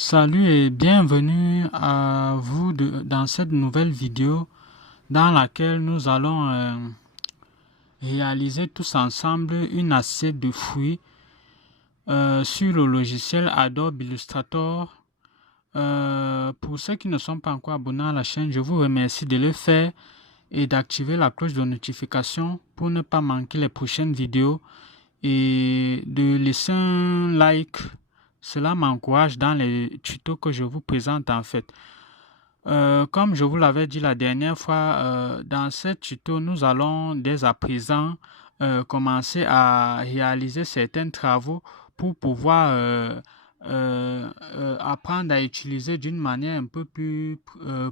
Salut et bienvenue à vous dans cette nouvelle vidéo dans laquelle nous allons réaliser tous ensemble une assiette de fruits sur le logiciel Adobe Illustrator. Pour ceux qui ne sont pas encore abonnés à la chaîne, je vous remercie de le faire et d'activer la cloche de notification pour ne pas manquer les prochaines vidéos et de laisser un like. Cela m'encourage dans les tutos que je vous présente en fait. Comme je vous l'avais dit la dernière fois, dans ce tuto, nous allons dès à présent commencer à réaliser certains travaux pour pouvoir apprendre à utiliser d'une manière un peu plus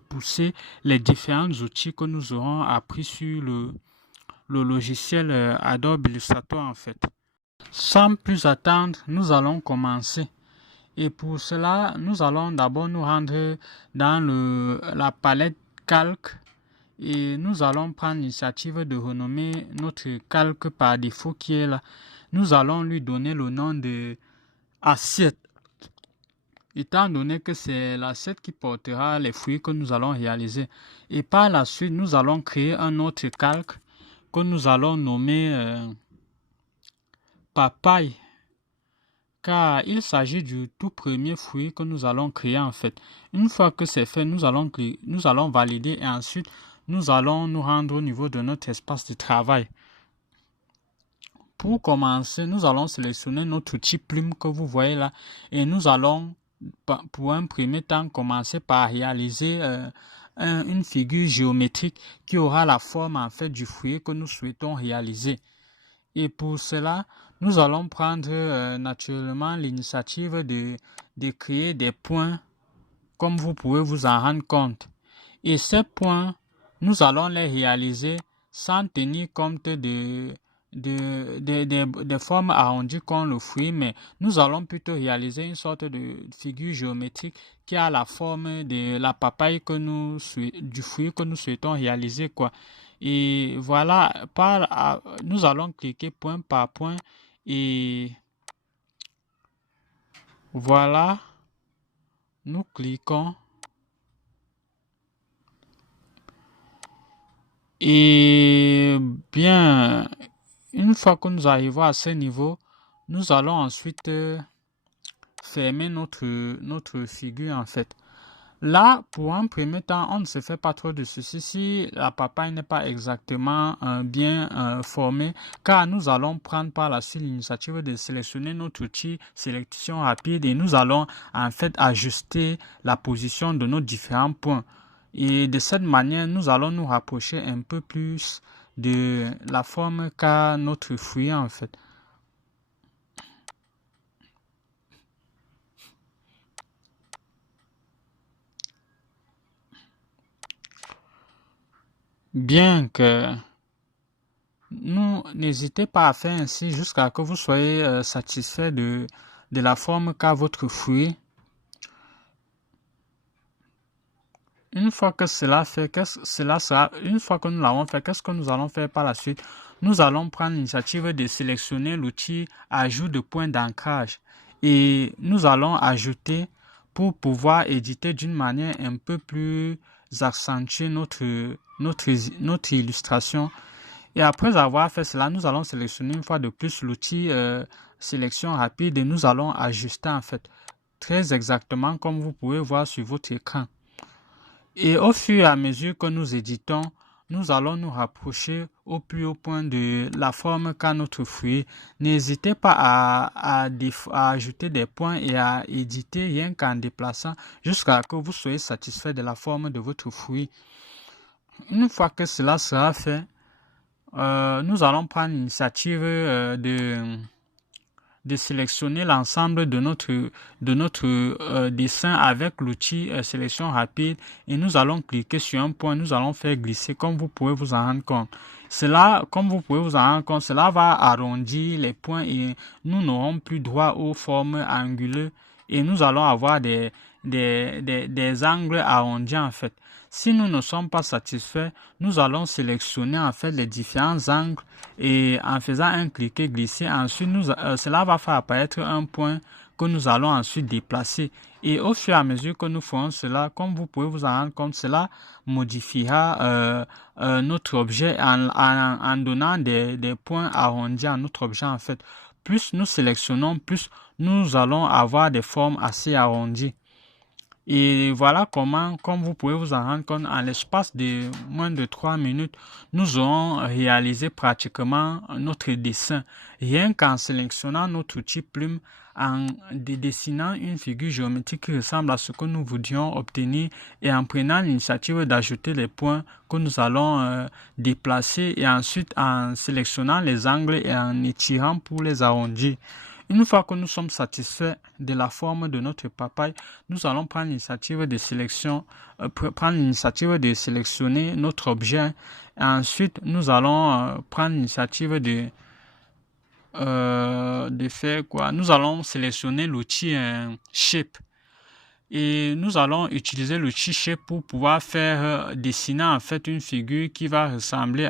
poussée les différents outils que nous aurons appris sur le logiciel Adobe Illustrator en fait. Sans plus attendre, nous allons commencer. Et pour cela, nous allons d'abord nous rendre dans la palette calque et nous allons prendre l'initiative de renommer notre calque par défaut qui est là. Nous allons lui donner le nom de assiette, étant donné que c'est l'assiette qui portera les fruits que nous allons réaliser. Et par la suite, nous allons créer un autre calque que nous allons nommer papaye, car il s'agit du tout premier fruit que nous allons créer en fait. Une fois que c'est fait, nous allons valider et ensuite nous allons nous rendre au niveau de notre espace de travail. Pour commencer, nous allons sélectionner notre outil plume que vous voyez là et nous allons pour un premier temps commencer par réaliser une figure géométrique qui aura la forme en fait du fruit que nous souhaitons réaliser. Et pour cela, nous allons prendre naturellement l'initiative de créer des points, comme vous pouvez vous en rendre compte. Et ces points, nous allons les réaliser sans tenir compte des formes arrondies qu'ont le fruit, mais nous allons plutôt réaliser une sorte de figure géométrique qui a la forme de la papaye du fruit que nous souhaitons réaliser, quoi. Et voilà, nous allons cliquer point par point et voilà, nous cliquons et bien, une fois que nous arrivons à ce niveau, nous allons ensuite fermer notre figure en fait. Là, pour un premier temps, on ne se fait pas trop de soucis si la papaye n'est pas exactement bien formée, car nous allons prendre par la suite l'initiative de sélectionner notre outil sélection rapide et nous allons en fait ajuster la position de nos différents points. Et de cette manière, nous allons nous rapprocher un peu plus de la forme qu'a notre fruit en fait. Bien que n'hésitez pas à faire ainsi jusqu'à ce que vous soyez satisfait de la forme qu'a votre fruit. Une fois que une fois que nous l'avons fait, qu'est-ce que nous allons faire par la suite? Nous allons prendre l'initiative de sélectionner l'outil ajout de points d'ancrage et nous allons ajouter pour pouvoir éditer d'une manière un peu plus accentuée notre illustration. Et après avoir fait cela, nous allons sélectionner une fois de plus l'outil sélection rapide et nous allons ajuster en fait très exactement comme vous pouvez voir sur votre écran. Et au fur et à mesure que nous éditons, nous allons nous rapprocher au plus haut point de la forme qu'a notre fruit. N'hésitez pas à ajouter des points et à éditer rien qu'en déplaçant jusqu'à ce que vous soyez satisfait de la forme de votre fruit. Une fois que cela sera fait, nous allons prendre l'initiative de sélectionner l'ensemble de notre dessin avec l'outil sélection rapide et nous allons cliquer sur un point, nous allons faire glisser comme vous pouvez vous en rendre compte. Comme vous pouvez vous en rendre compte, cela va arrondir les points et nous n'aurons plus droit aux formes anguleuses et nous allons avoir des angles arrondis en fait. Si nous ne sommes pas satisfaits, nous allons sélectionner en fait les différents angles et en faisant un cliquer glisser, ensuite cela va faire apparaître un point que nous allons ensuite déplacer. Et au fur et à mesure que nous ferons cela, comme vous pouvez vous en rendre compte, cela modifiera notre objet en donnant des points arrondis à notre objet en fait. Plus nous sélectionnons, plus nous allons avoir des formes assez arrondies. Et voilà comment, comme vous pouvez vous en rendre compte, en l'espace de moins de 3 minutes, nous aurons réalisé pratiquement notre dessin. Rien qu'en sélectionnant notre outil plume, en dessinant une figure géométrique qui ressemble à ce que nous voudrions obtenir et en prenant l'initiative d'ajouter les points que nous allons déplacer et ensuite en sélectionnant les angles et en étirant pour les arrondir. Une fois que nous sommes satisfaits de la forme de notre papaye, nous allons prendre l'initiative de sélectionner notre objet. Et ensuite, nous allons prendre l'initiative de faire quoi? Nous allons sélectionner l'outil Shape. Et nous allons utiliser l'outil Shape pour pouvoir faire dessiner en fait une figure qui va ressembler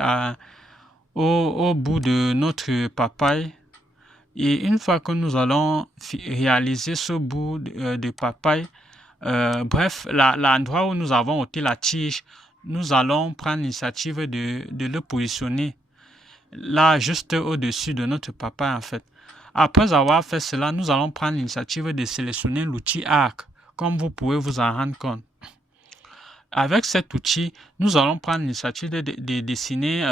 au bout de notre papaye. Et une fois que nous allons réaliser ce bout de papaye, bref, l'endroit où nous avons ôté la tige, nous allons prendre l'initiative de le positionner là, juste au-dessus de notre papaye en fait. Après avoir fait cela, nous allons prendre l'initiative de sélectionner l'outil arc, comme vous pouvez vous en rendre compte. Avec cet outil, nous allons prendre l'initiative de dessiner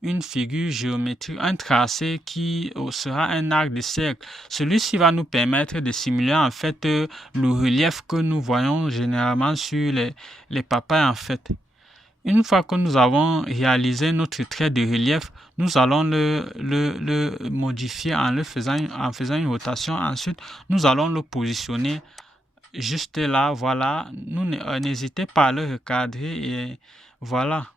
une figure géométrique, un tracé qui sera un arc de cercle. Celui-ci va nous permettre de simuler en fait le relief que nous voyons généralement sur les papayes en fait. Une fois que nous avons réalisé notre trait de relief, nous allons le modifier en faisant une rotation. Ensuite, nous allons le positionner juste là, voilà. N'hésitez pas à le recadrer et voilà.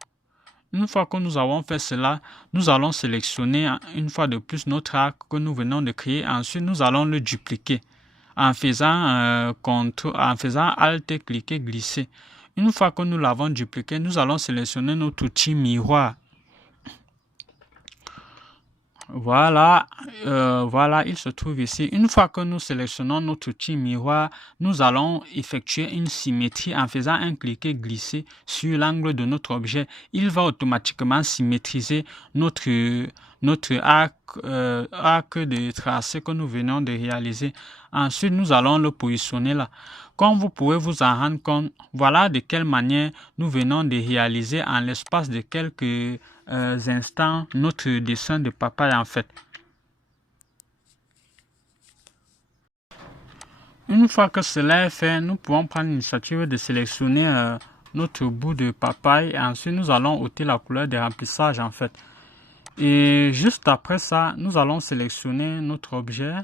Une fois que nous avons fait cela, nous allons sélectionner une fois de plus notre arc que nous venons de créer. Ensuite, nous allons le dupliquer en faisant Alt, cliquer, glisser. Une fois que nous l'avons dupliqué, nous allons sélectionner notre outil miroir. Voilà, il se trouve ici. Une fois que nous sélectionnons notre outil miroir, nous allons effectuer une symétrie en faisant un cliquer-glisser sur l'angle de notre objet. Il va automatiquement symétriser notre arc de tracé que nous venons de réaliser. Ensuite, nous allons le positionner là. Comme vous pouvez vous en rendre compte, voilà de quelle manière nous venons de réaliser en l'espace de quelques instants notre dessin de papaye en fait. Une fois que cela est fait, nous pouvons prendre l'initiative de sélectionner notre bout de papaye et ensuite nous allons ôter la couleur de remplissage en fait. Et juste après ça, nous allons sélectionner notre objet,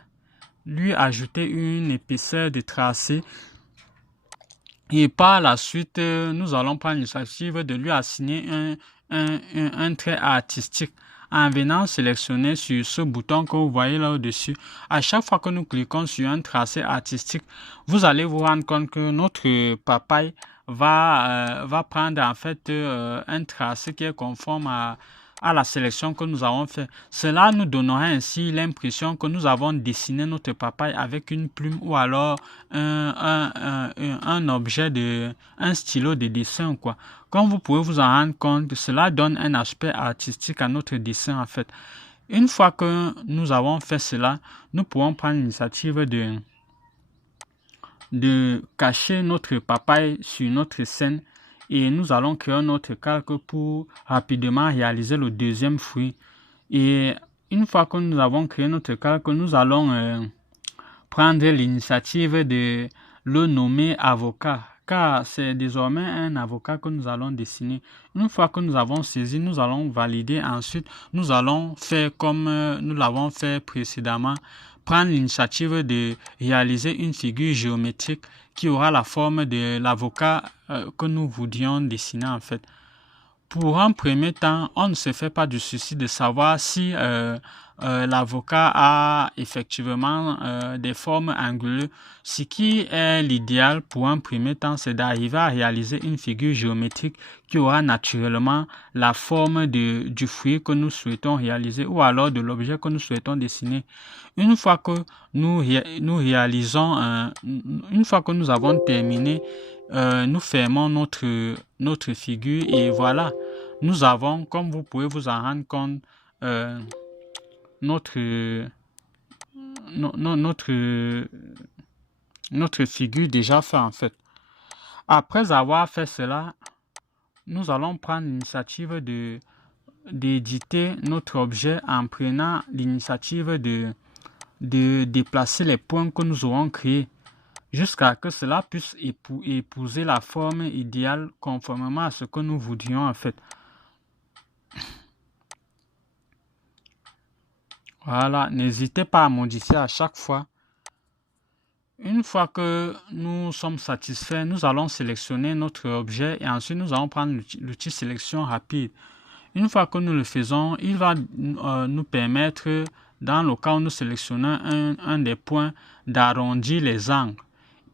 lui ajouter une épaisseur de tracé. Et par la suite, nous allons prendre l'initiative de lui assigner un trait artistique en venant sélectionner sur ce bouton que vous voyez là au-dessus. À chaque fois que nous cliquons sur un tracé artistique, vous allez vous rendre compte que notre papaye va prendre en fait un tracé qui est conforme à la sélection que nous avons fait. Cela nous donnera ainsi l'impression que nous avons dessiné notre papaye avec une plume ou alors un objet un stylo de dessin quoi. Comme vous pouvez vous en rendre compte, cela donne un aspect artistique à notre dessin en fait. Une fois que nous avons fait cela, nous pouvons prendre l'initiative de cacher notre papaye sur notre scène. Et nous allons créer notre calque pour rapidement réaliser le deuxième fruit. Et une fois que nous avons créé notre calque, nous allons prendre l'initiative de le nommer avocat. Car c'est désormais un avocat que nous allons dessiner. Une fois que nous avons saisi, nous allons valider. Ensuite, nous allons faire comme nous l'avons fait précédemment. Prendre l'initiative de réaliser une figure géométrique qui aura la forme de l'avocat que nous voudrions dessiner en fait. Pour un premier temps, on ne se fait pas du souci de savoir si l'avocat a effectivement des formes anguleuses. Ce qui est l'idéal pour un premier temps, c'est d'arriver à réaliser une figure géométrique qui aura naturellement la forme du fruit que nous souhaitons réaliser ou alors de l'objet que nous souhaitons dessiner. Une fois que nous réalisons, une fois que nous avons terminé, nous fermons notre figure et voilà, nous avons, comme vous pouvez vous en rendre compte, notre figure déjà faite en fait. Après avoir fait cela, nous allons prendre l'initiative d'éditer notre objet en prenant l'initiative de déplacer les points que nous aurons créés jusqu'à que cela puisse épouser la forme idéale conformément à ce que nous voudrions en fait. Voilà, n'hésitez pas à modifier à chaque fois. Une fois que nous sommes satisfaits, nous allons sélectionner notre objet et ensuite nous allons prendre l'outil sélection rapide. Une fois que nous le faisons, il va nous permettre, dans le cas où nous sélectionnons un des points, d'arrondir les angles.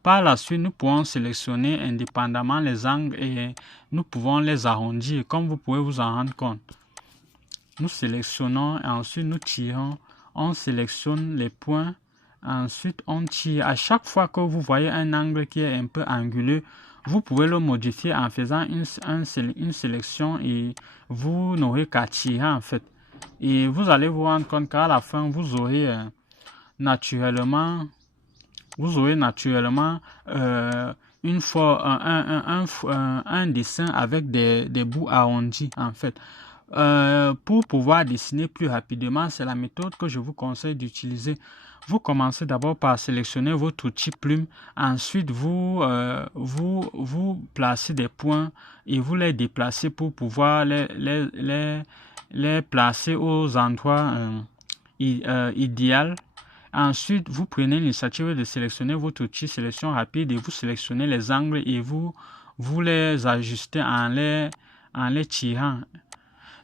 Par la suite, nous pouvons sélectionner indépendamment les angles et nous pouvons les arrondir, comme vous pouvez vous en rendre compte. Nous sélectionnons et ensuite nous tirons. On sélectionne les points, ensuite on tire. À chaque fois que vous voyez un angle qui est un peu anguleux, vous pouvez le modifier en faisant une sélection et vous n'aurez qu'à tirer en fait. Et vous allez vous rendre compte qu'à la fin, vous aurez naturellement une fois un dessin avec des bouts arrondis en fait. Pour pouvoir dessiner plus rapidement, c'est la méthode que je vous conseille d'utiliser. Vous commencez d'abord par sélectionner votre outil plume, ensuite vous placez des points et vous les déplacez pour pouvoir les placer aux endroits idéaux. Ensuite, vous prenez l'initiative de sélectionner votre outil sélection rapide et vous sélectionnez les angles et vous les ajustez en les tirant.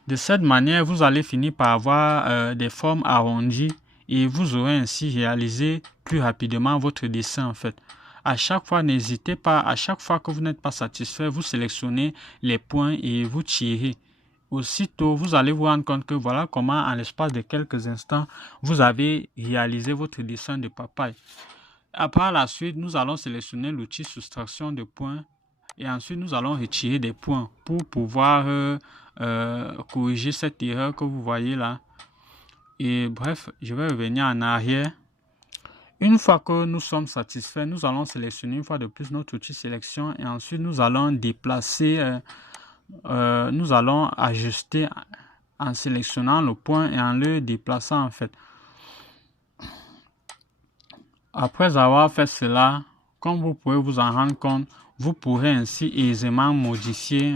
De cette manière, vous allez finir par avoir des formes arrondies et vous aurez ainsi réalisé plus rapidement votre dessin en fait. À chaque fois, n'hésitez pas, à chaque fois que vous n'êtes pas satisfait, vous sélectionnez les points et vous tirez. Aussitôt, vous allez vous rendre compte que voilà comment, en l'espace de quelques instants, vous avez réalisé votre dessin de papaye. Après la suite, nous allons sélectionner l'outil soustraction de points et ensuite nous allons retirer des points pour pouvoir corriger cette erreur que vous voyez là. Et bref, je vais revenir en arrière. Une fois que nous sommes satisfaits, nous allons sélectionner une fois de plus notre outil sélection et ensuite nous allons déplacer, nous allons ajuster en sélectionnant le point et en le déplaçant en fait. Après avoir fait cela, comme vous pouvez vous en rendre compte, vous pourrez ainsi aisément modifier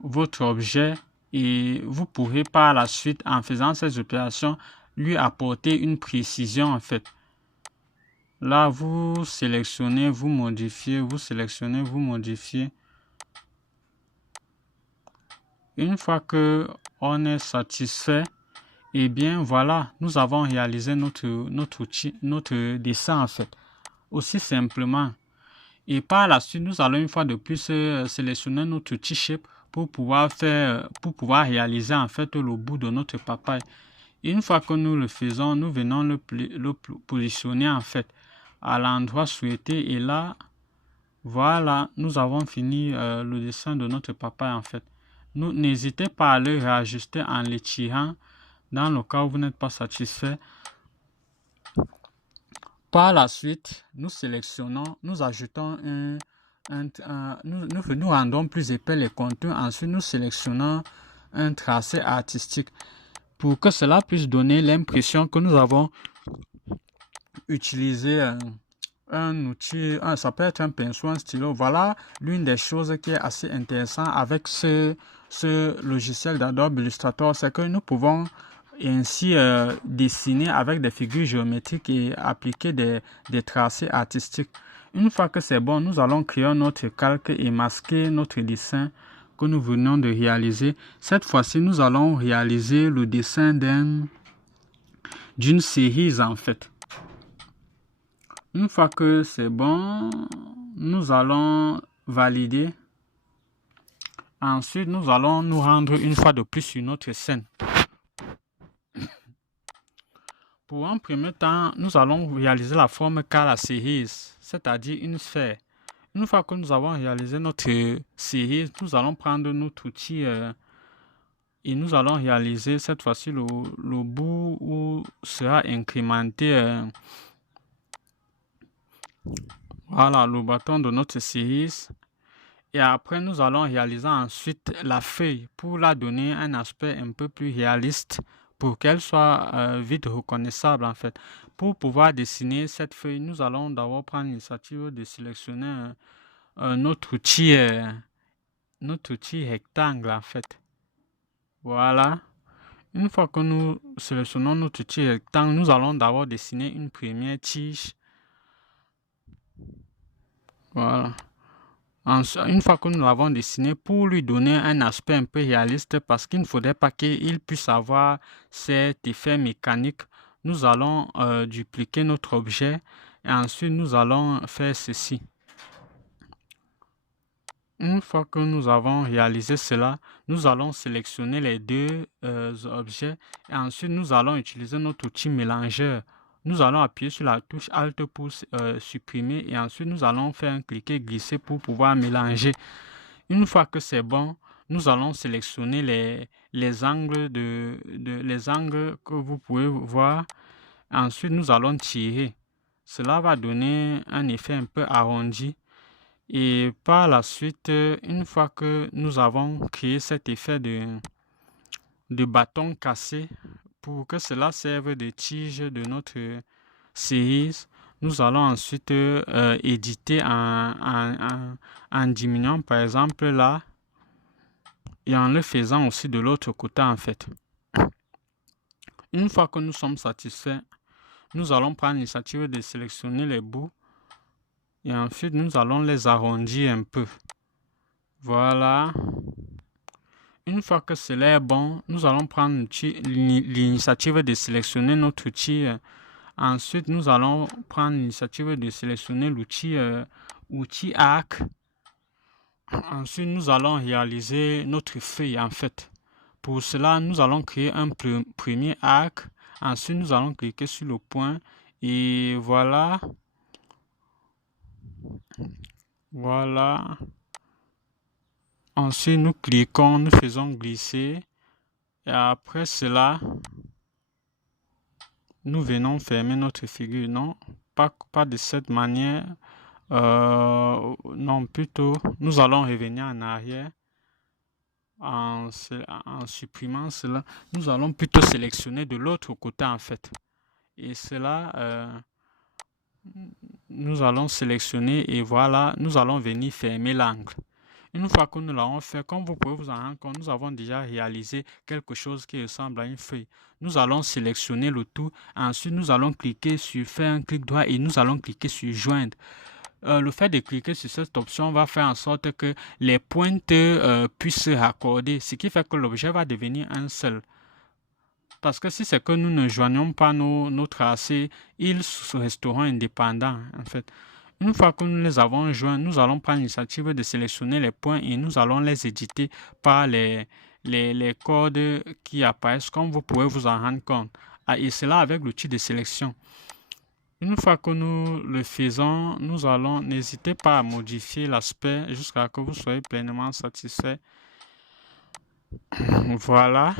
votre objet et vous pourrez par la suite, en faisant ces opérations, lui apporter une précision en fait. Là, vous sélectionnez, vous modifiez, vous sélectionnez, vous modifiez. Une fois que on est satisfait, et bien voilà, nous avons réalisé notre dessin en fait, aussi simplement. Et par la suite, nous allons une fois de plus sélectionner notre outil shape pour pouvoir réaliser en fait le bout de notre papaye. Et une fois que nous le faisons, nous venons le positionner en fait à l'endroit souhaité et là, voilà, nous avons fini le dessin de notre papaye en fait. N'hésitez pas à le réajuster en l'étirant dans le cas où vous n'êtes pas satisfait. Par la suite, nous sélectionnons, nous ajoutons nous rendons plus épais les contours. Ensuite, nous sélectionnons un tracé artistique pour que cela puisse donner l'impression que nous avons utilisé un outil, ça peut être un pinceau, un stylo. Voilà l'une des choses qui est assez intéressante avec ce logiciel d'Adobe Illustrator, c'est que nous pouvons ainsi dessiner avec des figures géométriques et appliquer des tracés artistiques. Une fois que c'est bon, nous allons créer notre calque et masquer notre dessin que nous venons de réaliser. Cette fois-ci, nous allons réaliser le dessin d'une série en fait. Une fois que c'est bon, nous allons valider. Ensuite, nous allons nous rendre une fois de plus sur notre scène. Pour un premier temps, nous allons réaliser la forme qu'a la série, c'est-à-dire une sphère. Une fois que nous avons réalisé notre série, nous allons prendre notre outil et nous allons réaliser cette fois-ci le bout où sera incrémenté voilà, le bâton de notre série. Et après, nous allons réaliser ensuite la feuille pour la donner un aspect un peu plus réaliste pour qu'elle soit vite reconnaissable en fait. Pour pouvoir dessiner cette feuille, nous allons d'abord prendre l'initiative de sélectionner notre outil rectangle en fait. Voilà. Une fois que nous sélectionnons notre outil rectangle, nous allons d'abord dessiner une première tige. Voilà. Une fois que nous l'avons dessiné, pour lui donner un aspect un peu réaliste, parce qu'il ne faudrait pas qu'il puisse avoir cet effet mécanique, nous allons dupliquer notre objet et ensuite nous allons faire ceci. Une fois que nous avons réalisé cela, nous allons sélectionner les deux objets et ensuite nous allons utiliser notre outil mélangeur. Nous allons appuyer sur la touche Alt pour supprimer et ensuite nous allons faire un cliquer glisser pour pouvoir mélanger. Une fois que c'est bon, nous allons sélectionner les angles les angles que vous pouvez voir. Ensuite, nous allons tirer. Cela va donner un effet un peu arrondi. Et par la suite, une fois que nous avons créé cet effet de bâton cassé, pour que cela serve de tige de notre série, nous allons ensuite éditer en diminuant par exemple là et en le faisant aussi de l'autre côté en fait. Une fois que nous sommes satisfaits, nous allons prendre l'initiative de sélectionner les bouts et ensuite nous allons les arrondir un peu. Voilà. Une fois que cela est bon, nous allons prendre l'initiative de sélectionner notre outil. Ensuite, nous allons prendre l'initiative de sélectionner l'outil outil arc. Ensuite, nous allons réaliser notre feuille en fait. Pour cela, nous allons créer un premier arc. Ensuite, nous allons cliquer sur le point et voilà. Voilà. Ensuite, nous cliquons, nous faisons glisser. Et après cela, nous venons fermer notre figure. Non, pas de cette manière. Non, plutôt, nous allons revenir en arrière. En supprimant cela, nous allons plutôt sélectionner de l'autre côté en fait. Et cela, nous allons sélectionner et voilà, nous allons venir fermer l'angle. Une fois que nous l'avons fait, comme vous pouvez vous en rendre compte, nous avons déjà réalisé quelque chose qui ressemble à une feuille. Nous allons sélectionner le tout. Ensuite, nous allons cliquer sur faire un clic droit et nous allons cliquer sur joindre. Le fait de cliquer sur cette option va faire en sorte que les pointes puissent se raccorder, ce qui fait que l'objet va devenir un seul. Parce que si c'est que nous ne joignons pas nos tracés, ils resteront indépendants en fait. Une fois que nous les avons joints, nous allons prendre l'initiative de sélectionner les points et nous allons les éditer par les codes qui apparaissent comme vous pouvez vous en rendre compte. Et cela avec l'outil de sélection. Une fois que nous le faisons, nous allons, n'hésitez pas à modifier l'aspect jusqu'à ce que vous soyez pleinement satisfait. Voilà.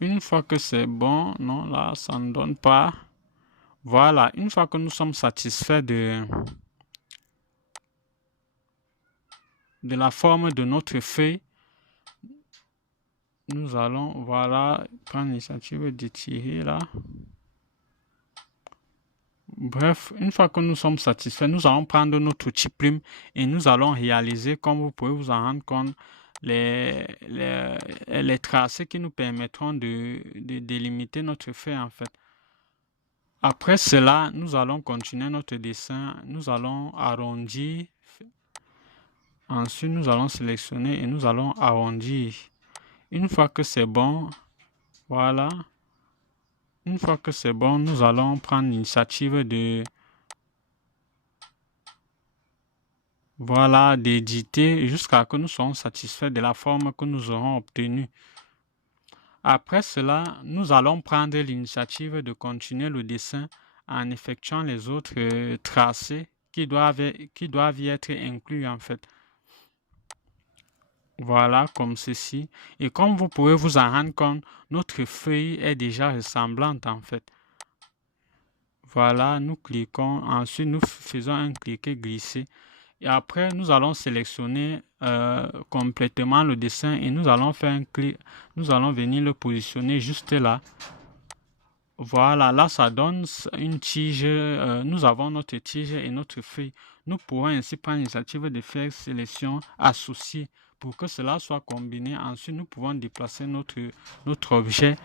Une fois que c'est bon, non, là, ça ne donne pas. Voilà, une fois que nous sommes satisfaits de la forme de notre feuille, nous allons, voilà, prendre l'initiative d'étirer là. Bref, une fois que nous sommes satisfaits, nous allons prendre notre outil plume et nous allons réaliser, comme vous pouvez vous en rendre compte, les tracés qui nous permettront de délimiter notre feuille en fait. Après cela, nous allons continuer notre dessin. Nous allons arrondir. Ensuite, nous allons sélectionner et nous allons arrondir. Une fois que c'est bon, voilà. Une fois que c'est bon, nous allons prendre l'initiative de d'éditer jusqu'à ce que nous soyons satisfaits de la forme que nous aurons obtenue. Après cela, nous allons prendre l'initiative de continuer le dessin en effectuant les autres tracés qui doivent y être inclus en fait. Voilà, comme ceci. Et comme vous pouvez vous en rendre compte, notre feuille est déjà ressemblante en fait. Voilà, nous cliquons, ensuite nous faisons un cliquer-glisser. Et après, nous allons sélectionner complètement le dessin et nous allons faire un clic. Nous allons venir le positionner juste là. Voilà, là ça donne une tige. Nous avons notre tige et notre feuille. Nous pourrons ainsi prendre l'initiative de faire sélection associée pour que cela soit combiné. Ensuite, nous pouvons déplacer notre objet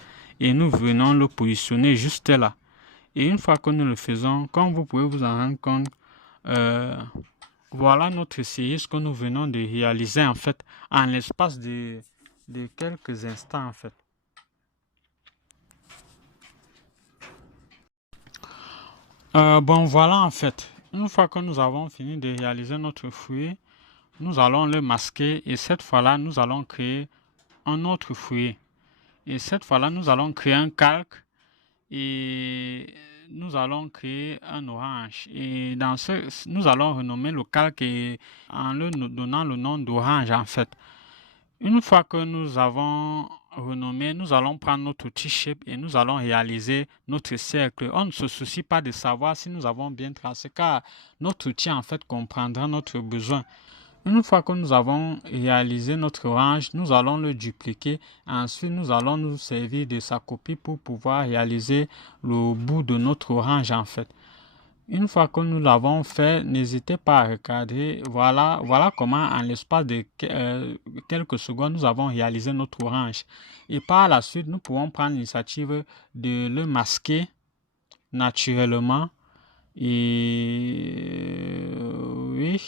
et nous venons le positionner juste là. Et une fois que nous le faisons, comme vous pouvez vous en rendre compte, voilà notre série, ce que nous venons de réaliser en fait en l'espace de quelques instants en fait. Bon voilà en fait, une fois que nous avons fini de réaliser notre fruit, nous allons le masquer et cette fois-là, nous allons créer un autre fruit. Et cette fois-là, nous allons créer un calque et nous allons créer un orange. Et dans nous allons renommer le calque en le donnant le nom d'orange en fait. Une fois que nous avons renommé, nous allons prendre notre outil Shape et nous allons réaliser notre cercle. On ne se soucie pas de savoir si nous avons bien tracé car notre outil en fait comprendra notre besoin. Une fois que nous avons réalisé notre orange, nous allons le dupliquer. Ensuite, nous allons nous servir de sa copie pour pouvoir réaliser le bout de notre orange en fait. Une fois que nous l'avons fait, n'hésitez pas à regarder. Voilà comment en l'espace de quelques secondes, nous avons réalisé notre orange. Et par la suite, nous pouvons prendre l'initiative de le masquer naturellement. Et oui.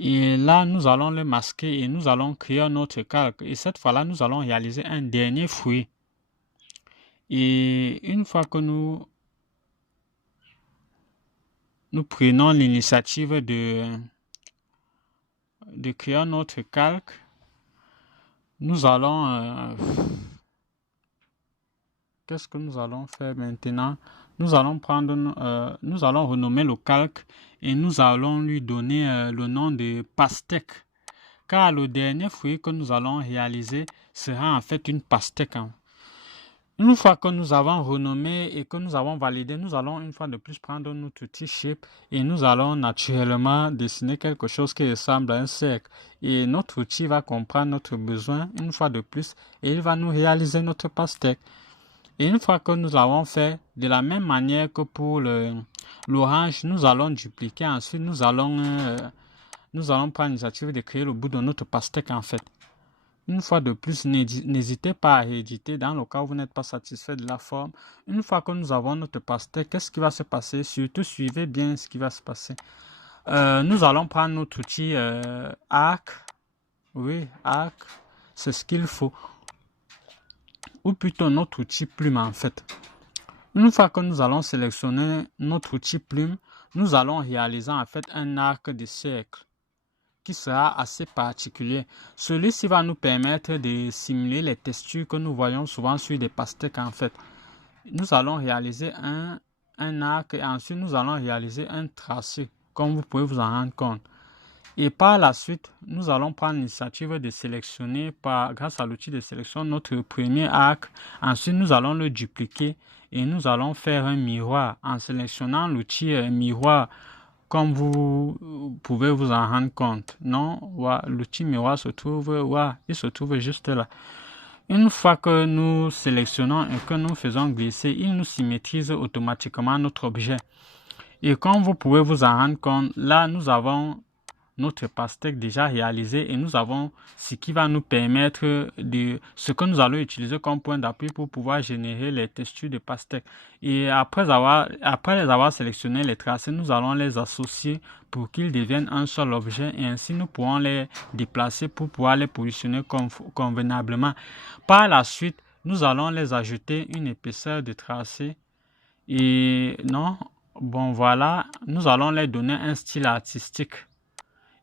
Et là, nous allons le masquer et nous allons créer un autre calque. Et cette fois-là, nous allons réaliser un dernier fruit. Et une fois que nous prenons l'initiative de créer un autre calque, nous allons... qu'est-ce que nous allons faire maintenant? Nous allons nous allons renommer le calque et nous allons lui donner le nom de pastèque. Car le dernier fruit que nous allons réaliser sera en fait une pastèque. Une fois que nous avons renommé et que nous avons validé, nous allons une fois de plus prendre notre outil Shape et nous allons naturellement dessiner quelque chose qui ressemble à un cercle. Et notre outil va comprendre notre besoin une fois de plus et il va nous réaliser notre pastèque. Et une fois que nous l'avons fait, de la même manière que pour l'orange, nous allons dupliquer. Ensuite, nous allons prendre l'initiative de créer le bout de notre pastèque en fait. Une fois de plus, n'hésitez pas à rééditer dans le cas où vous n'êtes pas satisfait de la forme. Une fois que nous avons notre pastèque, qu'est-ce qui va se passer? Surtout, suivez bien ce qui va se passer. Nous allons prendre notre outil arc. Oui, arc, c'est ce qu'il faut. Ou plutôt notre outil plume en fait. Une fois que nous allons sélectionner notre outil plume, nous allons réaliser en fait un arc de cercle qui sera assez particulier. Celui-ci va nous permettre de simuler les textures que nous voyons souvent sur des pastèques en fait. Nous allons réaliser un arc et ensuite nous allons réaliser un tracé comme vous pouvez vous en rendre compte. Et par la suite, nous allons prendre l'initiative de sélectionner grâce à l'outil de sélection notre premier arc. Ensuite, nous allons le dupliquer et nous allons faire un miroir en sélectionnant l'outil miroir. Comme vous pouvez vous en rendre compte, non, l'outil miroir se trouve, il se trouve juste là. Une fois que nous sélectionnons et que nous faisons glisser, il nous symétrise automatiquement notre objet. Et comme vous pouvez vous en rendre compte, là nous avons notre pastèque déjà réalisée et nous avons ce qui va nous permettre de ce que nous allons utiliser comme point d'appui pour pouvoir générer les textures de pastèque. Et après les avoir sélectionné les tracés, nous allons les associer pour qu'ils deviennent un seul objet et ainsi nous pourrons les déplacer pour pouvoir les positionner convenablement. Par la suite, nous allons les ajouter une épaisseur de tracé et non, bon voilà, nous allons les donner un style artistique.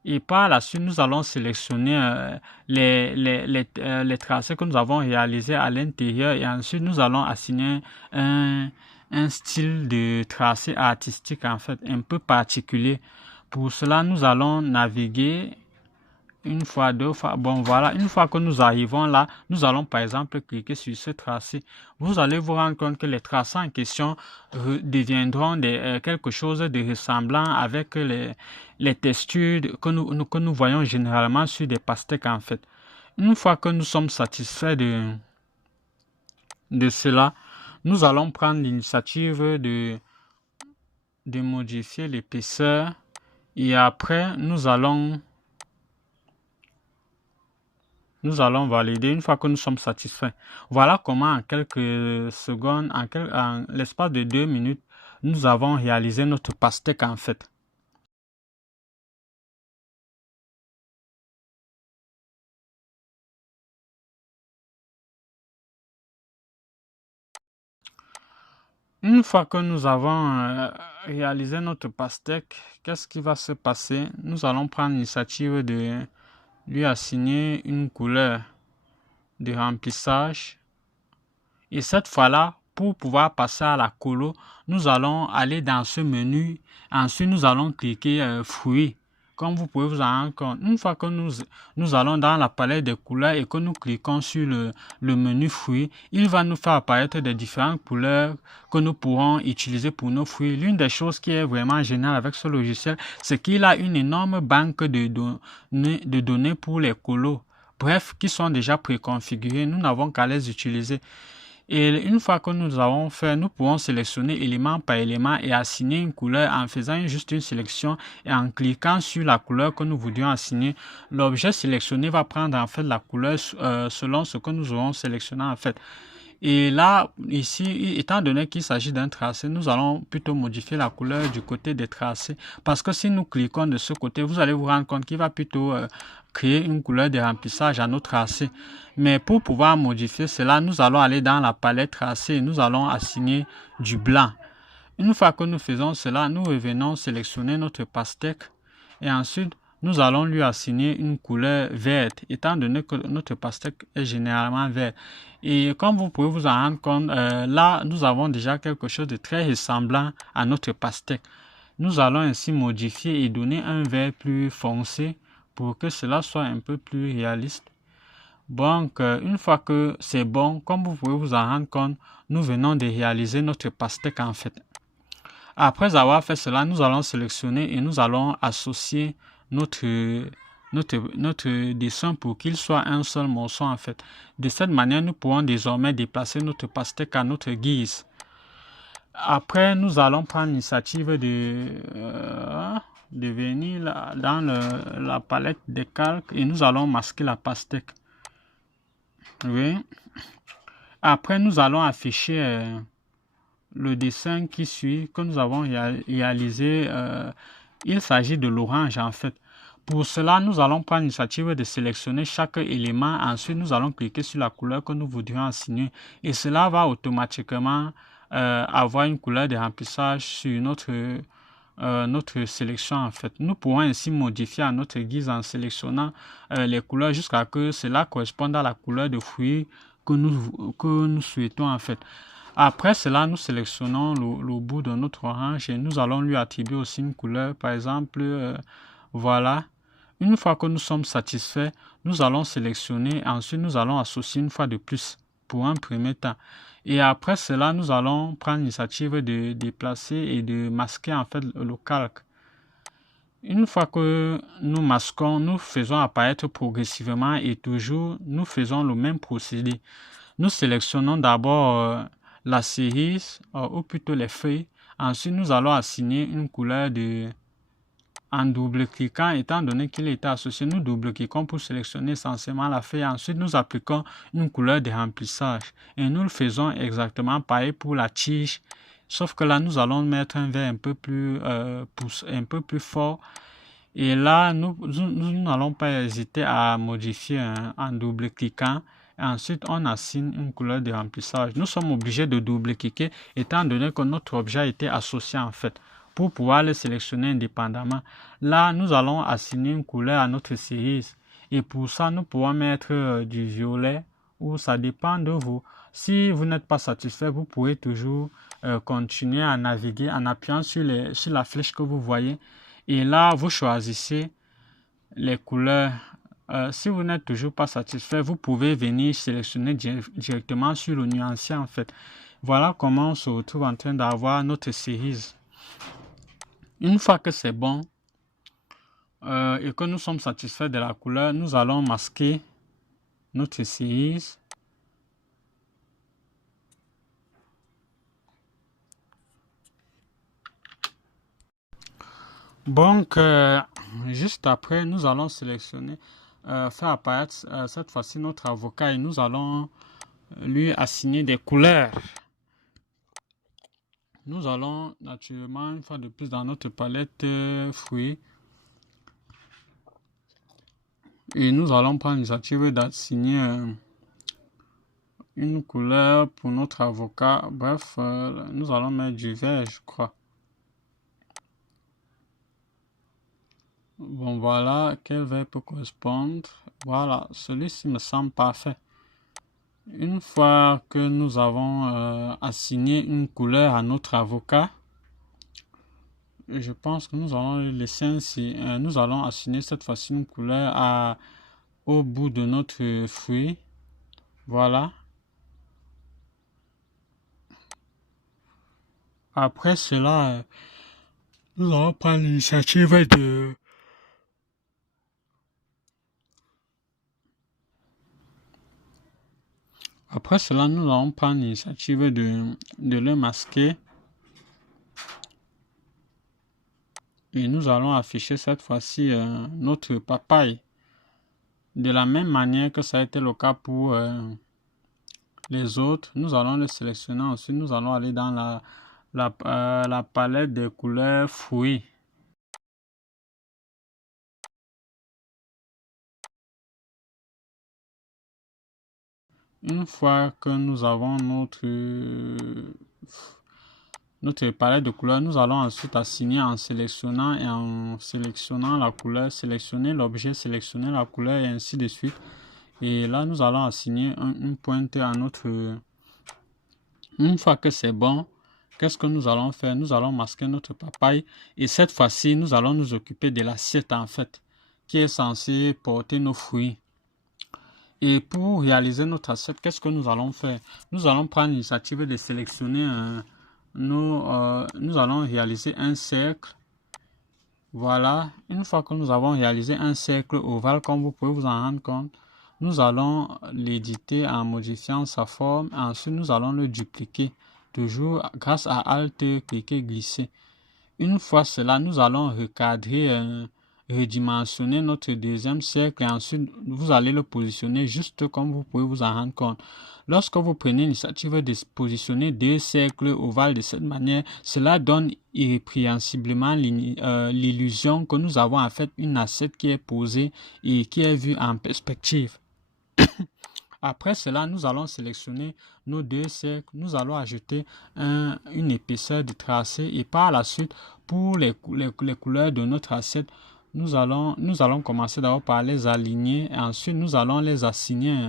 Et par la suite, nous allons sélectionner les tracés que nous avons réalisés à l'intérieur et ensuite nous allons assigner un style de tracé artistique en fait, un peu particulier. Pour cela, nous allons naviguer une fois, deux fois. Bon, voilà, une fois que nous arrivons là, nous allons par exemple cliquer sur ce tracé. Vous allez vous rendre compte que les tracés en question deviendront quelque chose de ressemblant avec les textures que nous voyons généralement sur des pastèques en fait. Une fois que nous sommes satisfaits de cela, nous allons prendre l'initiative de modifier l'épaisseur et après nous allons valider une fois que nous sommes satisfaits. Voilà comment en quelques secondes, en l'espace de 2 minutes, nous avons réalisé notre pastèque en fait. Une fois que nous avons réalisé notre pastèque, qu'est-ce qui va se passer? Nous allons prendre l'initiative de lui assigner une couleur de remplissage. Et cette fois-là, pour pouvoir passer à la colo, nous allons aller dans ce menu. Ensuite, nous allons cliquer fruits. Comme vous pouvez vous en rendre compte, une fois que nous allons dans la palette des couleurs et que nous cliquons sur le menu fruits, il va nous faire apparaître des différentes couleurs que nous pourrons utiliser pour nos fruits. L'une des choses qui est vraiment géniale avec ce logiciel, c'est qu'il a une énorme banque de données pour les colos. Bref, qui sont déjà préconfigurés, nous n'avons qu'à les utiliser. Et une fois que nous avons fait, nous pouvons sélectionner élément par élément et assigner une couleur en faisant juste une sélection et en cliquant sur la couleur que nous voudrions assigner. L'objet sélectionné va prendre en fait la couleur selon ce que nous aurons sélectionné en fait. Et là, ici, étant donné qu'il s'agit d'un tracé, nous allons plutôt modifier la couleur du côté des tracés. Parce que si nous cliquons de ce côté, vous allez vous rendre compte qu'il va plutôt créer une couleur de remplissage à nos tracés. Mais pour pouvoir modifier cela, nous allons aller dans la palette tracé et nous allons assigner du blanc. Une fois que nous faisons cela, nous revenons sélectionner notre pastèque et ensuite, nous allons lui assigner une couleur verte, étant donné que notre pastèque est généralement verte. Et comme vous pouvez vous en rendre compte, là, nous avons déjà quelque chose de très ressemblant à notre pastèque. Nous allons ainsi modifier et donner un vert plus foncé pour que cela soit un peu plus réaliste. Donc, une fois que c'est bon, comme vous pouvez vous en rendre compte, nous venons de réaliser notre pastèque en fait. Après avoir fait cela, nous allons sélectionner et nous allons associer notre dessin pour qu'il soit un seul morceau en fait. De cette manière, nous pourrons désormais déplacer notre pastèque à notre guise. Après, nous allons prendre l'initiative de venir dans la palette des calques et nous allons masquer la pastèque. Oui. Après, nous allons afficher le dessin qui suit que nous avons réalisé. Il s'agit de l'orange en fait. Pour cela, nous allons prendre l'initiative de sélectionner chaque élément. Ensuite, nous allons cliquer sur la couleur que nous voudrions assigner. Et cela va automatiquement avoir une couleur de remplissage sur notre sélection en fait. Nous pourrons ainsi modifier à notre guise en sélectionnant les couleurs jusqu'à ce que cela corresponde à la couleur de fruit que nous souhaitons en fait. Après cela, nous sélectionnons le bout de notre orange et nous allons lui attribuer aussi une couleur. Par exemple, voilà. Une fois que nous sommes satisfaits, nous allons sélectionner. Ensuite, nous allons associer une fois de plus pour un premier temps. Et après cela, nous allons prendre l'initiative de déplacer et de masquer en fait le calque. Une fois que nous masquons, nous faisons apparaître progressivement et toujours, nous faisons le même procédé. Nous sélectionnons d'abord la cerise ou plutôt les feuilles. Ensuite, nous allons assigner une couleur en double-cliquant, étant donné qu'il était associé, nous double-cliquons pour sélectionner essentiellement la feuille. Ensuite, nous appliquons une couleur de remplissage. Et nous le faisons exactement pareil pour la tige. Sauf que là, nous allons mettre un vert un peu plus fort. Et là, nous n'allons pas hésiter à modifier en double-cliquant. Ensuite, on assigne une couleur de remplissage. Nous sommes obligés de double-cliquer étant donné que notre objet a été associé en fait pour pouvoir le sélectionner indépendamment. Là, nous allons assigner une couleur à notre série. Et pour ça, nous pouvons mettre du violet ou ça dépend de vous. Si vous n'êtes pas satisfait, vous pouvez toujours continuer à naviguer en appuyant sur la flèche que vous voyez. Et là, vous choisissez les couleurs. Si vous n'êtes toujours pas satisfait, vous pouvez venir sélectionner directement sur le nuancier en fait. Voilà comment on se retrouve en train d'avoir notre série. Une fois que c'est bon et que nous sommes satisfaits de la couleur, nous allons masquer notre série. Donc, juste après, nous allons sélectionner, faire apparaître cette fois-ci notre avocat et nous allons lui assigner des couleurs. Nous allons naturellement, une fois de plus, dans notre palette fruits. Et nous allons prendre l'initiative d'assigner une couleur pour notre avocat. Bref, nous allons mettre du vert, je crois. Bon, voilà, quel vert peut correspondre. Voilà, celui-ci me semble parfait. Une fois que nous avons assigné une couleur à notre avocat, je pense que nous allons le laisser ainsi. Nous allons assigner cette fois-ci une couleur au bout de notre fruit. Voilà. Après cela, nous allons prendre l'initiative de... Après cela, nous allons prendre l'initiative de le masquer. Et nous allons afficher cette fois-ci notre papaye. De la même manière que ça a été le cas pour les autres, nous allons le sélectionner. Ensuite, nous allons aller dans la palette des couleurs fruits. Une fois que nous avons notre palette de couleurs, nous allons ensuite assigner en sélectionnant et en sélectionnant la couleur, sélectionner l'objet, sélectionner la couleur et ainsi de suite. Et là, nous allons assigner une pointe à notre... Une fois que c'est bon, qu'est-ce que nous allons faire? Nous allons masquer notre papaye et cette fois-ci, nous allons nous occuper de l'assiette en fait, qui est censée porter nos fruits. Et pour réaliser notre assiette, qu'est-ce que nous allons faire? Nous allons prendre l'initiative de sélectionner nous allons réaliser un cercle. Voilà, une fois que nous avons réalisé un cercle ovale, comme vous pouvez vous en rendre compte, nous allons l'éditer en modifiant sa forme. Ensuite, nous allons le dupliquer, toujours grâce à Alt, cliquer, glisser. Une fois cela, nous allons recadrer, redimensionner notre deuxième cercle et ensuite, vous allez le positionner juste comme vous pouvez vous en rendre compte. Lorsque vous prenez l'initiative de positionner deux cercles ovales de cette manière, cela donne irrépréhensiblement l'illusion que nous avons en fait une assiette qui est posée et qui est vue en perspective. Après cela, nous allons sélectionner nos deux cercles. Nous allons ajouter une épaisseur de tracé et par la suite, pour les couleurs de notre assiette, nous allons commencer d'abord par les aligner et ensuite nous allons les assigner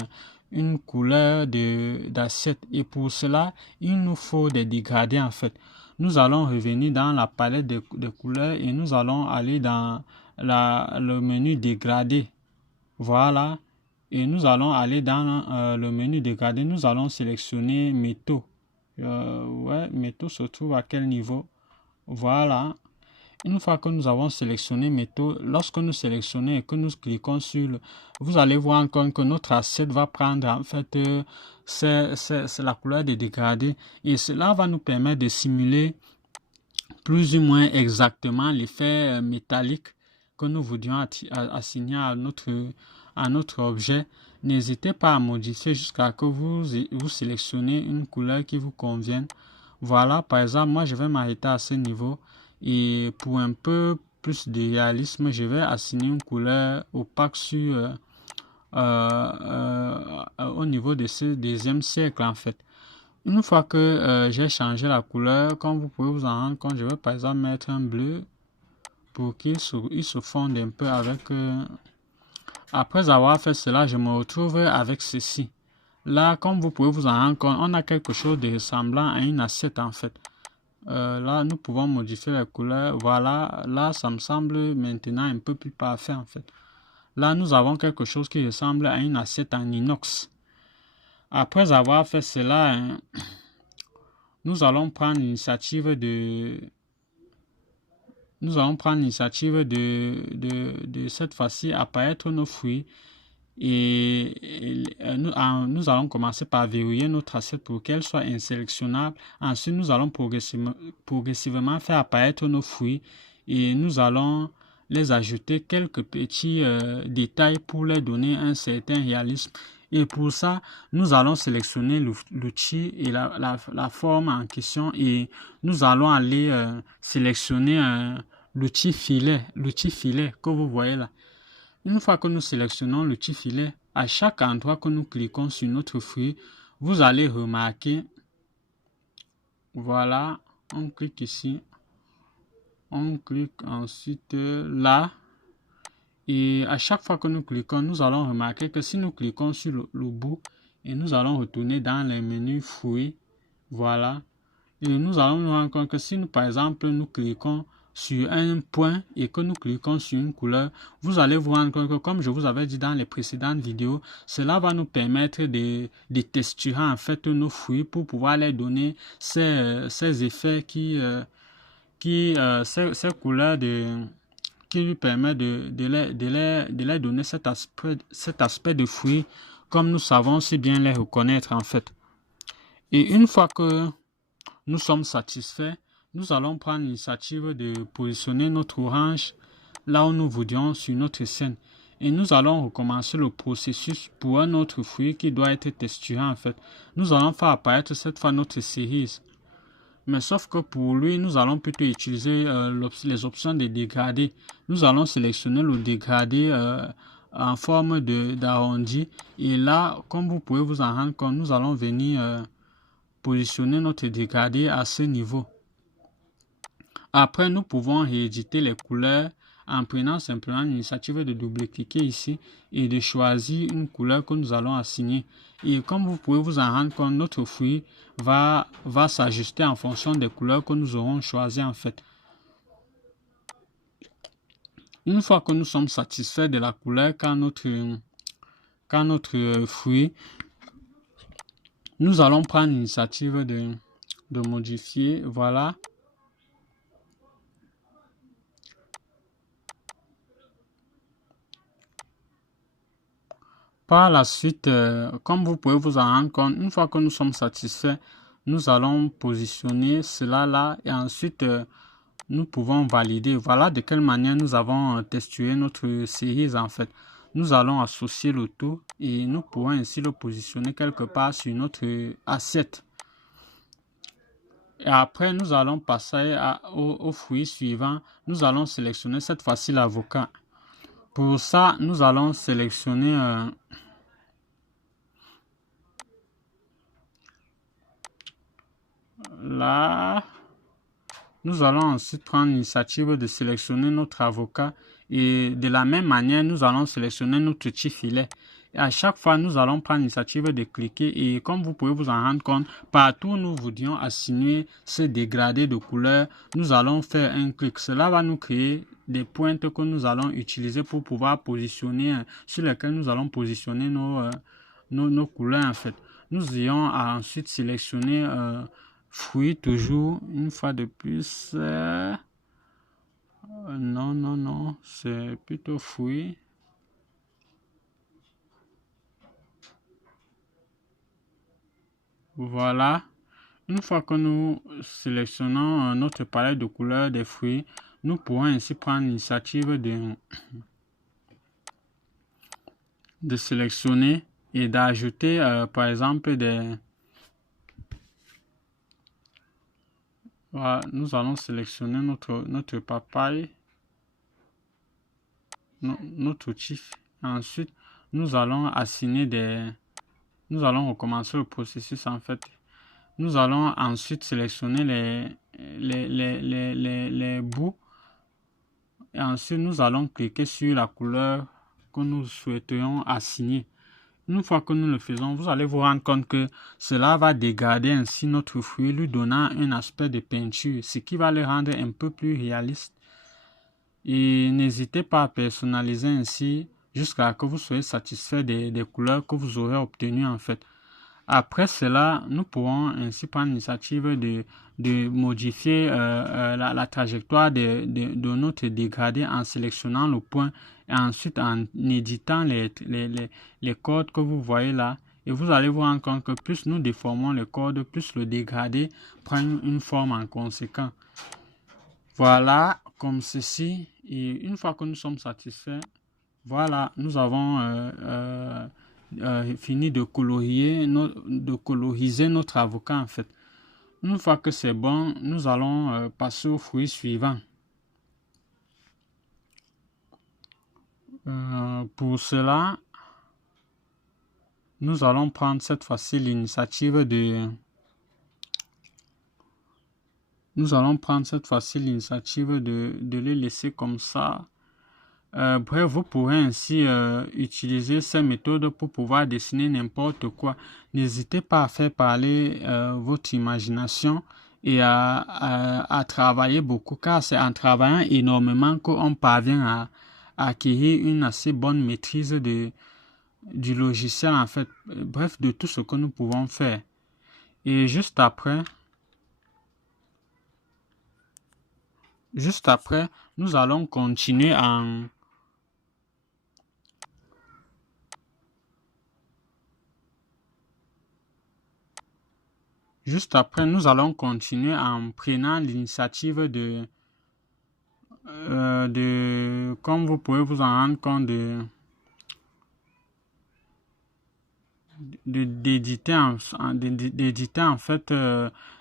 une couleur d'assiette. Et pour cela, il nous faut des dégradés en fait. Nous allons revenir dans la palette de couleurs et nous allons aller dans le menu dégradé. Voilà. Et nous allons aller dans le menu dégradé. Nous allons sélectionner métaux. Métaux se trouve à quel niveau? Voilà. Une fois que nous avons sélectionné métaux, lorsque nous sélectionnons et que nous cliquons sur vous allez voir encore que notre assiette va prendre en fait c'est la couleur de dégradé et cela va nous permettre de simuler plus ou moins exactement l'effet métallique que nous voudrions assigner à notre objet, n'hésitez pas à modifier jusqu'à que vous sélectionnez une couleur qui vous convienne. Voilà, par exemple, moi je vais m'arrêter à ce niveau et pour un peu plus de réalisme, je vais assigner une couleur opaque sur au niveau de ce deuxième cercle en fait. Une fois que j'ai changé la couleur, comme vous pouvez vous en rendre compte, je vais par exemple mettre un bleu pour qu'il se fonde un peu avec... Après avoir fait cela, je me retrouve avec ceci. Là, comme vous pouvez vous en rendre compte, on a quelque chose de ressemblant à une assiette en fait. Là, nous pouvons modifier la couleur. Voilà, là, ça me semble maintenant un peu plus parfait en fait. Là, nous avons quelque chose qui ressemble à une assiette en inox. Après avoir fait cela, hein, nous allons prendre l'initiative de cette fois-ci apparaître nos fruits et nous allons commencer par verrouiller notre assiette pour qu'elle soit insélectionnable. Ensuite, nous allons progressivement faire apparaître nos fruits et nous allons les ajouter quelques petits détails pour leur donner un certain réalisme. Et pour ça, nous allons sélectionner l'outil et la forme en question et nous allons aller sélectionner l'outil filet que vous voyez là. Une fois que nous sélectionnons l'outil filet, à chaque endroit que nous cliquons sur notre fruit, vous allez remarquer, voilà, on clique ici, on clique ensuite là, et à chaque fois que nous cliquons, nous allons remarquer que si nous cliquons sur le bout, et nous allons retourner dans les menus fruits, voilà, et nous allons nous rendre compte que si nous, par exemple, nous cliquons sur un point et que nous cliquons sur une couleur, vous allez vous rendre compte que, comme je vous avais dit dans les précédentes vidéos, cela va nous permettre de texturer en fait nos fruits pour pouvoir leur donner ces effets ces couleurs qui lui permettent de leur donner cet aspect de fruit comme nous savons si bien les reconnaître en fait. Et une fois que nous sommes satisfaits, nous allons prendre l'initiative de positionner notre orange là où nous voudrions sur notre scène. Et nous allons recommencer le processus pour un autre fruit qui doit être texturé en fait. Nous allons faire apparaître cette fois notre cerise. Mais sauf que pour lui, nous allons plutôt utiliser les options de dégradé. Nous allons sélectionner le dégradé en forme d'arrondi. Et là, comme vous pouvez vous en rendre compte, nous allons venir positionner notre dégradé à ce niveau. Après, nous pouvons rééditer les couleurs en prenant simplement l'initiative de double-cliquer ici et de choisir une couleur que nous allons assigner. Et comme vous pouvez vous en rendre compte, notre fruit va s'ajuster en fonction des couleurs que nous aurons choisies en fait. Une fois que nous sommes satisfaits de la couleur qu'a notre fruit, nous allons prendre l'initiative de modifier, voilà. Par la suite, comme vous pouvez vous en rendre compte, une fois que nous sommes satisfaits, nous allons positionner cela là et ensuite nous pouvons valider. Voilà de quelle manière nous avons texturé notre cerise en fait. Nous allons associer le tout et nous pourrons ainsi le positionner quelque part sur notre assiette. Et après, nous allons passer au fruit suivant. Nous allons sélectionner cette fois-ci l'avocat. Pour ça, nous allons sélectionner là. Nous allons ensuite prendre l'initiative de sélectionner notre avocat et de la même manière, nous allons sélectionner notre petit filet. Et à chaque fois, nous allons prendre l'initiative de cliquer et comme vous pouvez vous en rendre compte, partout où nous voudrions assigner ce dégradé de couleur, nous allons faire un clic. Cela va nous créer des pointes que nous allons utiliser pour pouvoir positionner, sur lesquelles nous allons positionner nos couleurs en fait. Nous ayons ensuite sélectionner fruit toujours une fois de plus. Non, c'est plutôt fruit. Voilà. Une fois que nous sélectionnons notre palette de couleurs des fruits, nous pourrons ainsi prendre l'initiative de sélectionner et d'ajouter par exemple voilà, nous allons sélectionner notre papaye, notre outil. Ensuite, nous allons assigner nous allons recommencer le processus en fait. Nous allons ensuite sélectionner les bouts et ensuite nous allons cliquer sur la couleur que nous souhaiterions assigner. Une fois que nous le faisons, vous allez vous rendre compte que cela va dégrader ainsi notre fruit, lui donnant un aspect de peinture, ce qui va le rendre un peu plus réaliste. Et n'hésitez pas à personnaliser ainsi jusqu'à ce que vous soyez satisfait des couleurs que vous aurez obtenues en fait. Après cela, nous pourrons ainsi prendre l'initiative de modifier la trajectoire de notre dégradé en sélectionnant le point et ensuite en éditant les cordes que vous voyez là. Et vous allez vous rendre compte que plus nous déformons les cordes, plus le dégradé prend une forme en conséquent. Voilà, comme ceci. Et une fois que nous sommes satisfaits, voilà, nous avons fini de coloriser notre avocat en fait. Une fois que c'est bon, nous allons passer au fruit suivant. Pour cela, nous allons prendre cette fois-ci l'initiative de les laisser comme ça. Bref, vous pourrez ainsi utiliser ces méthodes pour pouvoir dessiner n'importe quoi. N'hésitez pas à faire parler votre imagination et à travailler beaucoup, car c'est en travaillant énormément qu'on parvient à acquérir une assez bonne maîtrise du logiciel, en fait. Bref, de tout ce que nous pouvons faire. Et juste après, nous allons continuer en prenant l'initiative comme vous pouvez vous en rendre compte, d'éditer en fait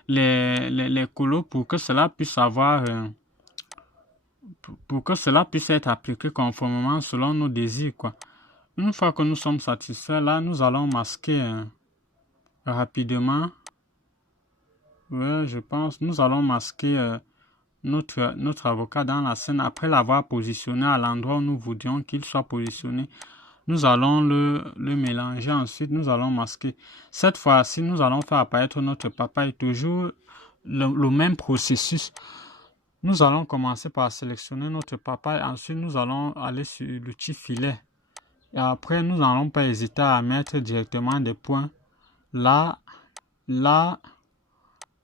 les colos pour que cela puisse être appliqué conformément selon nos désirs, quoi. Une fois que nous sommes satisfaits, là, nous allons masquer rapidement. Ouais, je pense. Nous allons masquer notre avocat dans la scène après l'avoir positionné à l'endroit où nous voudrions qu'il soit positionné. Nous allons le mélanger. Ensuite, nous allons masquer. Cette fois-ci, nous allons faire apparaître notre papaye. Toujours le même processus. Nous allons commencer par sélectionner notre papaye. Ensuite, nous allons aller sur l'outil filet. Et après, nous n'allons pas hésiter à mettre directement des points là, là.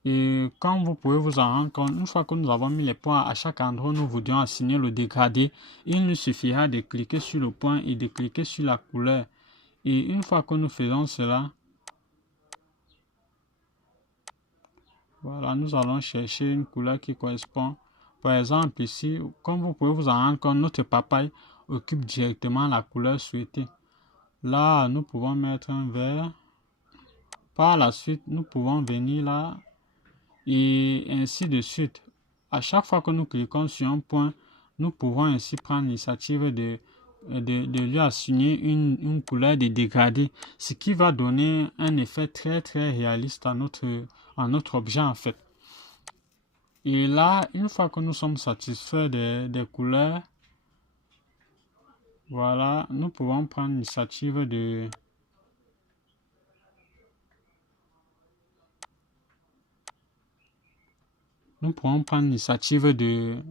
Et comme vous pouvez vous en rendre compte, une fois que nous avons mis les points à chaque endroit où nous voudrions assigner le dégradé, il nous suffira de cliquer sur le point et de cliquer sur la couleur. Et une fois que nous faisons cela, voilà, nous allons chercher une couleur qui correspond. Par exemple ici, comme vous pouvez vous en rendre compte, notre papaye occupe directement la couleur souhaitée. Là, nous pouvons mettre un vert. Par la suite, nous pouvons venir là et ainsi de suite. À chaque fois que nous cliquons sur un point, nous pouvons ainsi prendre l'initiative de lui assigner une couleur de dégradé, ce qui va donner un effet très très réaliste à notre objet en fait. Et là, une fois que nous sommes satisfaits des couleurs, voilà, nous pouvons prendre l'initiative de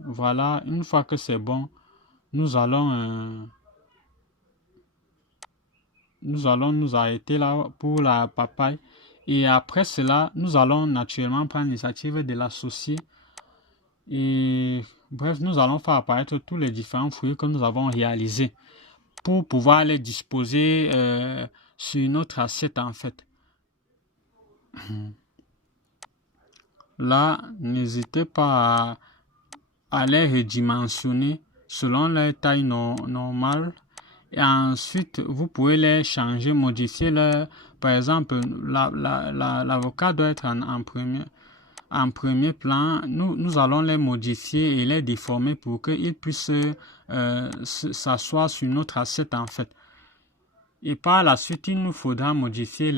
voilà, une fois que c'est bon, nous allons nous arrêter là pour la papaye. Et après cela, nous allons naturellement prendre l'initiative de l'associer. Et bref, nous allons faire apparaître tous les différents fruits que nous avons réalisés pour pouvoir les disposer sur notre assiette en fait. Là, n'hésitez pas à les redimensionner selon leur taille normale. Et ensuite, vous pouvez les changer, modifier leur... Par exemple, l'avocat doit être en premier plan. Nous allons les modifier et les déformer pour qu'ils puissent s'asseoir sur notre assiette en fait. Et par la suite, il nous faudra modifier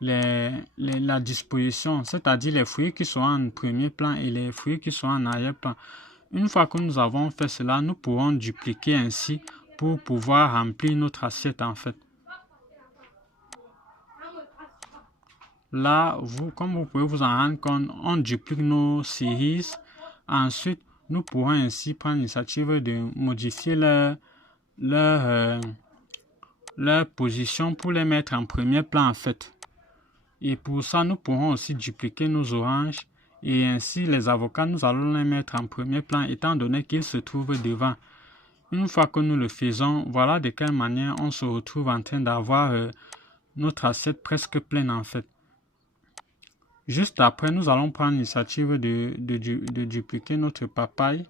la disposition, c'est-à-dire les fruits qui sont en premier plan et les fruits qui sont en arrière-plan. Une fois que nous avons fait cela, nous pourrons dupliquer ainsi pour pouvoir remplir notre assiette en fait. Là, comme vous pouvez vous en rendre compte, on duplique nos séries. Ensuite, nous pourrons ainsi prendre l'initiative de modifier leur position pour les mettre en premier plan en fait. Et pour ça, nous pourrons aussi dupliquer nos oranges. Et ainsi, les avocats, nous allons les mettre en premier plan étant donné qu'ils se trouvent devant. Une fois que nous le faisons, voilà de quelle manière on se retrouve en train d'avoir notre assiette presque pleine en fait. Juste après, nous allons prendre l'initiative de dupliquer notre papaye.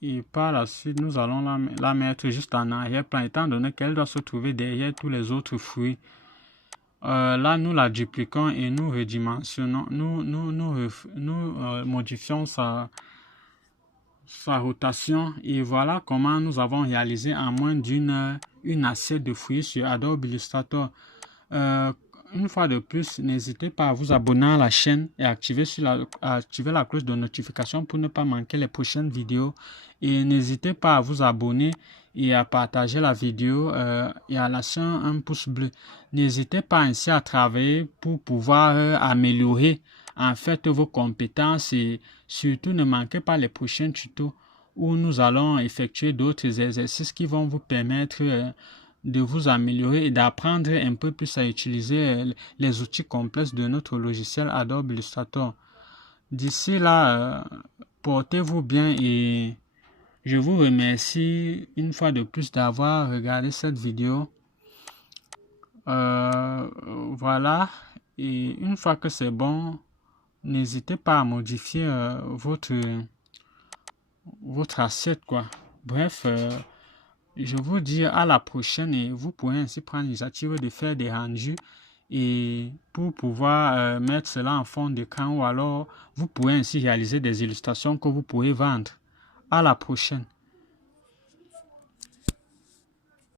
Et par la suite, nous allons la mettre juste en arrière-plan étant donné qu'elle doit se trouver derrière tous les autres fruits. Là, nous la dupliquons et nous redimensionnons. Nous modifions sa rotation et voilà comment nous avons réalisé en moins d'une heure une assiette de fruits sur Adobe Illustrator. Une fois de plus, n'hésitez pas à vous abonner à la chaîne et activer la cloche de notification pour ne pas manquer les prochaines vidéos. Et n'hésitez pas à vous abonner et à partager la vidéo et à lâcher un pouce bleu. N'hésitez pas ainsi à travailler pour pouvoir améliorer en fait vos compétences et surtout ne manquez pas les prochains tutos où nous allons effectuer d'autres exercices qui vont vous permettre de vous améliorer et d'apprendre un peu plus à utiliser les outils complexes de notre logiciel Adobe Illustrator. D'ici là, portez-vous bien et je vous remercie une fois de plus d'avoir regardé cette vidéo. Voilà, et une fois que c'est bon, n'hésitez pas à modifier votre assiette quoi. Bref, je vous dis à la prochaine et vous pourrez ainsi prendre l'initiative de faire des rendus et pour pouvoir mettre cela en fond d'écran ou alors vous pourrez ainsi réaliser des illustrations que vous pouvez vendre. À la prochaine.